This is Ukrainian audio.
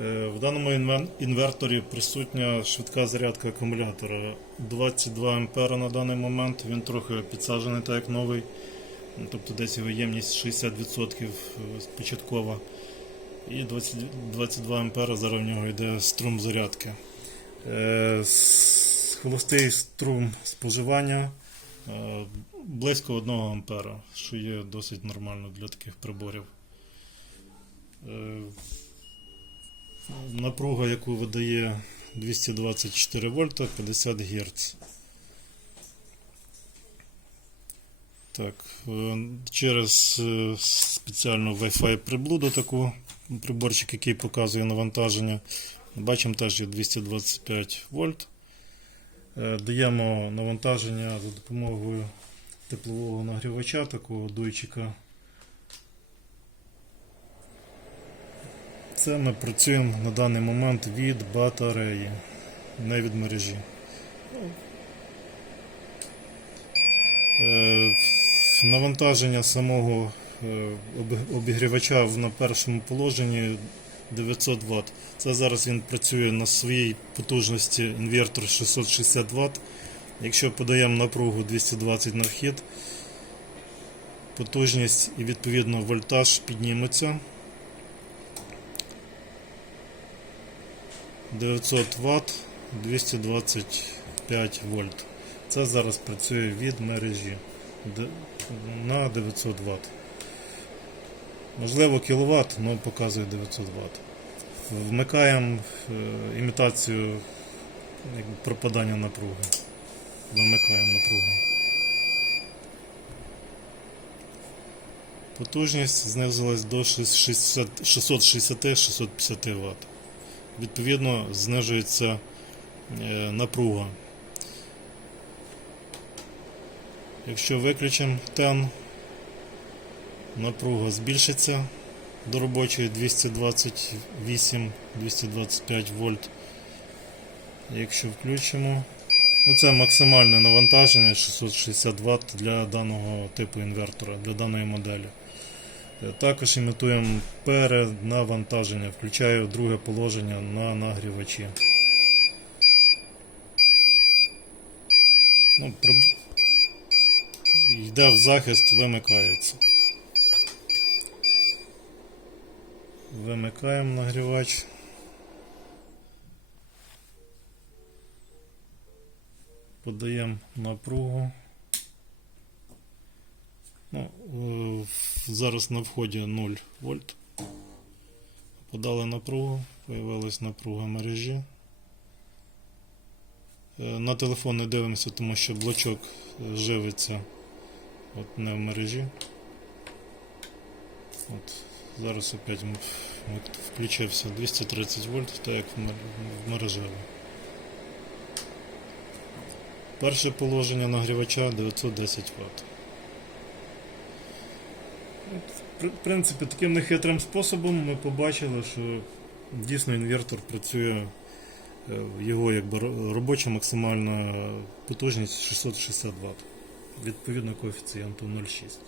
Е, В даному інверторі присутня швидка зарядка акумулятора 22 А на даний момент. Він трохи підсаджений, так як новий. Тобто десь його ємність 60% початкова. І 20, 22 А зараз в нього йде струм зарядки. Е, Холостий струм споживання е, близько 1 ампера, що є досить нормально для таких приборів. Напруга, яку видає 224 вольта 50 Гц. Так, е, через е, спеціальну Wi-Fi приблуду таку приборчик, який показує навантаження. Бачимо теж є 225 вольт. Е, Даємо навантаження за допомогою теплового нагрівача, такого дуйчика. Це ми працюємо на даний момент від батареї, не від мережі. Е, Навантаження самого е, обігрівача на першому положенні 900 Вт. Це зараз він працює на своїй потужності інвертор 660 Вт. Якщо подаємо напругу 220 на вхід, потужність і відповідно вольтаж підніметься. 900 Вт, 225 вольт. Це зараз працює від мережі на 900 Вт. Можливо, кіловат, але показує 900 Вт. Вмикаємо е, імітацію пропадання напруги. Вимикаємо напругу. Потужність знизилась до 660-650 Вт. Відповідно, знижується е, напруга. Якщо виключимо тен, напруга збільшиться до робочої 228-225 вольт. Якщо включимо, ну це максимальне навантаження 660 Вт для даного типу інвертора, для даної моделі. Також імітуємо перенавантаження, включаю друге положення на нагрівачі. Ну, при... Йде в захист, вимикається. Вимикаємо нагрівач. Подаємо напругу. Ну, е, зараз на вході 0 вольт. Подали напругу, появилась напруга мережі. Е, На телефон не дивимося, тому що блочок е, живиться от не в мережі. От, зараз опять включився 230 вольт, так як в мер- в мережеві. Перше положення нагрівача 910 Вт. В принципі, таким нехитрим способом ми побачили, що дійсно інвертор працює, е, його якби робоча максимальна потужність 660 Вт. Відповідно коефіцієнту 0,6.